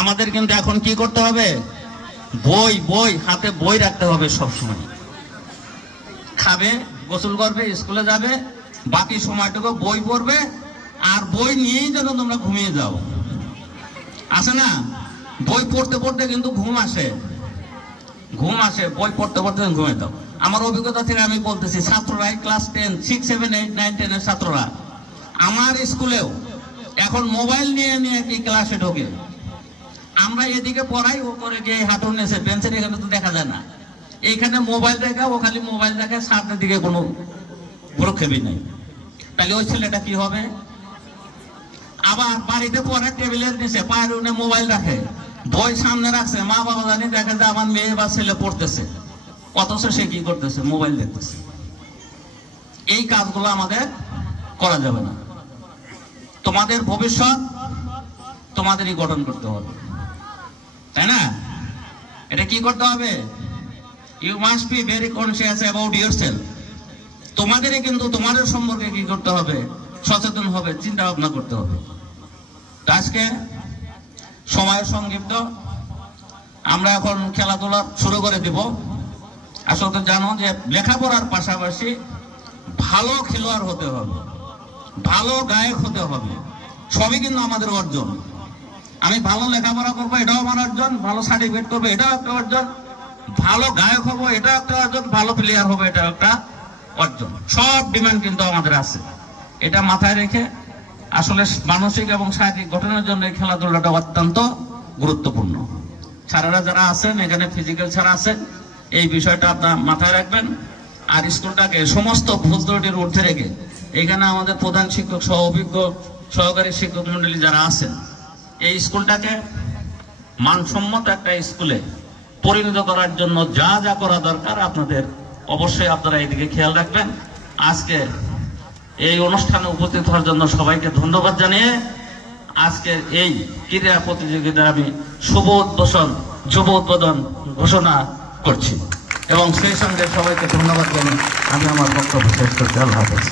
আমাদের কিন্তু এখন কি করতে হবে, বই বই হাতে বই রাখতে হবে সবসময়। খাবে, গোসল করবে, স্কুলে যাবে, বাকি সময়টুকু বই পড়বে, আর বই নিয়েই যেন তোমরা ঘুমিয়ে যাও। আসে না, বই পড়তে পড়তে কিন্তু ঘুম আসে, বই পড়তে পড়তে ঘুমিয়ে দাও। আমার অভিজ্ঞতা থেকে আমি বলতেছি, ছাত্ররা ক্লাস 10, 6, 7, 8, 9, 10 এর ছাত্ররা আমার স্কুলেও এখন মোবাইল নিয়ে নিয়ে কি ক্লাসে ঢোকে। আমরা এদিকে পড়াই, ও করে গিয়ে হাঁটুর নেছে বেঞ্চের এখানে তো দেখা যায় না, এইখানে মোবাইল দেখা, ও খালি মোবাইল দেখে, সামনের দিকে কোনো ভ্রুক্ষেপই নাই। তাহলে ওই ছেলেটা কি হবে? আবার বাড়িতে পড়ে টেবিলের নিচে পায়ের উঠে মোবাইল রাখে, বই সামনে রাখছে, মা বাবা জানি দেখে যে আমার মেয়ে বা ছেলে পড়তেছে, অথচ সে কি করতেছে, মোবাইল দেখতেছে। এই কাজগুলো আমাদের করা যাবে না। তোমাদের ভবিষ্যৎ তোমাদেরই গঠন করতে হবে, তাই না? এটা কি করতে হবে? You must be very conscious about yourself. তোমাদেরই কিন্তু তোমাদের সম্পর্কে কি করতে হবে, সচেতন হবে, চিন্তা ভাবনা করতে হবে। আজকে সময়ের সংক্ষিপ্ত, আমরা এখন খেলাধুলা শুরু করে দিব। আসলে জানো যে লেখাপড়ার পাশাপাশি ভালো খেলোয়াড় হতে হবে, ভালো গায়ক হতে হবে, সবই কিন্তু আমাদের অর্জন। আমি ভালো লেখাপড়া করবো, এটাও আমার অর্জন, ভালো সার্টিফিকেট করবো, এটাও একটা অর্জন, ভালো গায়ক হবো, এটাও একটা অর্জন, ভালো প্লেয়ার হবো, এটাও একটা অর্জন। সব ডিমান্ড কিন্তু আমাদের আছে। এটা মাথায় রেখে আসলে মানসিক এবং শারীরিক গঠনের জন্য এই খেলাধুলাটা অত্যন্ত গুরুত্বপূর্ণ। ছাড়ারা যারা আছেন এখানে, ফিজিক্যাল ছাড়া আছেন, এই বিষয়টা আপনার মাথায় রাখবেন। আর স্কুলটাকে সমস্ত ভুল ত্রুটির ঊর্ধ্বে রেখে এখানে আমাদের প্রধান শিক্ষক সহ অভিজ্ঞ সহকারী শিক্ষক মন্ডলী যারা আছেন, এই স্কুলটাকে মানসম্মত একটা স্কুলে পরিণত করার জন্য যা যা করা দরকার আপনাদের অবশ্যই আপনারা এইদিকে খেয়াল রাখবেন। আজকে এই অনুষ্ঠানে উপস্থিত হওয়ার জন্য সবাইকে ধন্যবাদ জানিয়ে আজকে এই ক্রীড়া প্রতিযোগিতা আমি শুভ উদ্বোধন ঘোষণা করছি এবং সেই সঙ্গে সবাইকে ধন্যবাদ জানিয়ে আমি আমার বক্তব্য শেষ করছি। আল্লাহ হাফেজ।